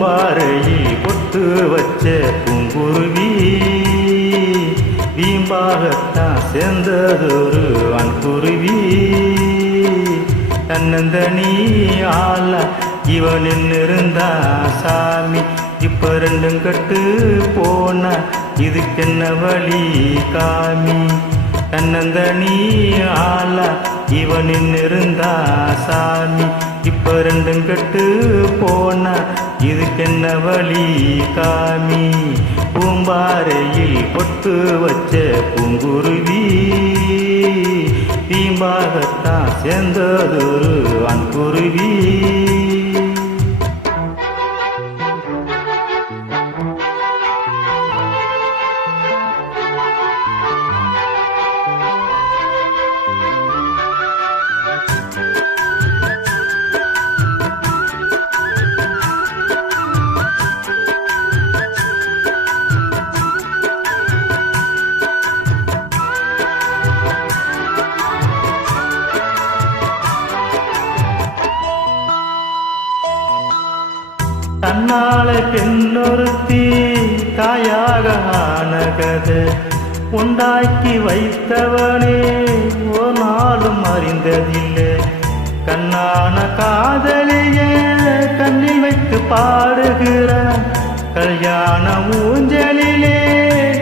பூம்பாறையில் பொட்டு வச்ச பூங்குருவி வீம்பாகத்தான் சேர்ந்ததொரு அன்குருவி தன்னந்தனி ஆள இவன் நின்றிருந்தா சாமி. இப்ப ரெண்டும் கட்டு போன இதுக்கென்ன வழி காமி? தன்னந்தனி ஆள இவன் நின்றிருந்தா சாமி. இப்ப ரெண்டும் கெட்டு போன இதுக்கென்ன வழி காமி? பூம்பாறையில் பொட்டு வச்ச பூங்குருவி. தீம்பாகத்தான் சேர்ந்ததொரு அன்புருவி தன்னால பெண்ணொருத்தி தாயாக ஆனகது. உண்டாக்கி வைத்தவனே ஓ நாளும் அறிந்ததில்லை. கண்ணான காதலியே கண்ணில் வைத்து பாடுகிற கல்யாண ஊஞ்சலிலே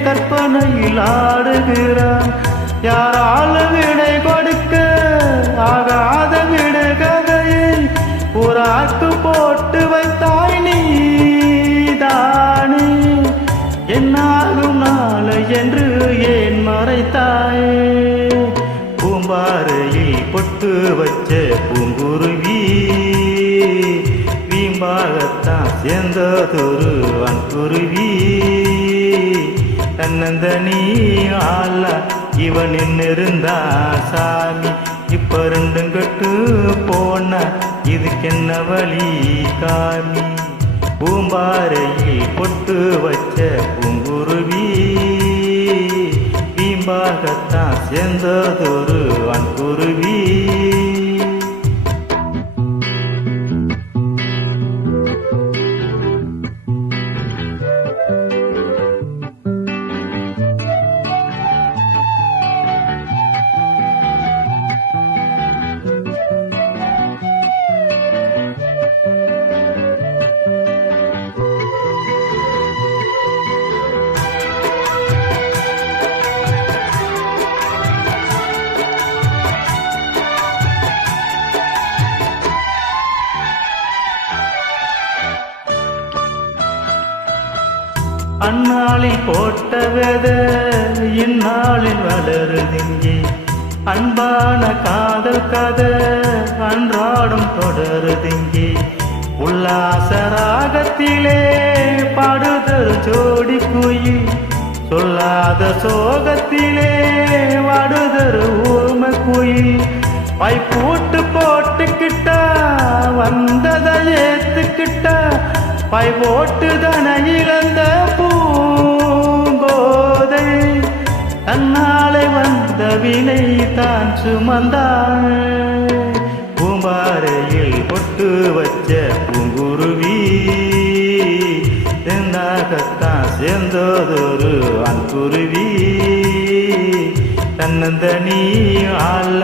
கற்பனையில் ஆடுகிறான் யாராலும் விடை கொடுக்க ஆகா பொட்டு வச்ச பூங்குருவி. வீம்பாகத்தான் சேர்ந்ததொரு வன்குருவி தன்னந்தனி ஆள இவன் நின்றிருந்தா சாமி. இப்ப ரெண்டும் கட்டு போன இதுக்கென்ன வழி காமி? பூம்பாறையில் பொட்டு வச்ச பூங்குருவி. வீம்பாகத்தான் சேர்ந்ததொரு அன்புருவி. அந்நாளில் போட்ட வித இந்நாளில் வளருதிங்கே அன்பான காதல் கதை அன்றாடும் தொடருதிங்கே உல்லாச ராகத்திலே பாடுதல் ஜோடி குயில் சொல்லாத சோகத்திலே வாடுதல் ஊம குயில் பைப்பூட்டு போட்டுக்கிட்டா வந்ததை ஏத்துக்கிட்டா. பை போட்டு தன இழந்த பூங்கோதை தன்னாலே வந்த வினை தான் சுமந்தாள். பூம்பாறையில் பொட்டு வச்ச பூங்குருவி தென்னாகத்தான் சேர்ந்ததொரு அன்குருவி தன்னந்தனி ஆள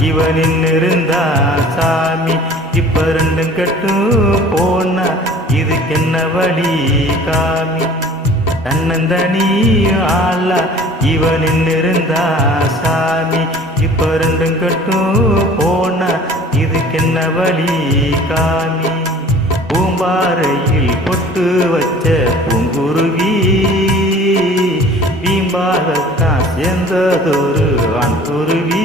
இவனின் இருந்தா சாமி இப்ப ரெண்டும் கட்டும் போன இதுக்கென்ன வழி காமி? தன்னந்தனியால இவனின் இருந்தா சாமி. இப்ப ரெண்டும் கட்டும் போன இதுக்கென்ன வழி காமி? பூம்பாறையில் பொட்டு வச்ச பூங்குருவி வீம்பாகத்தான் சேர்ந்ததொரு ஆண் குருவி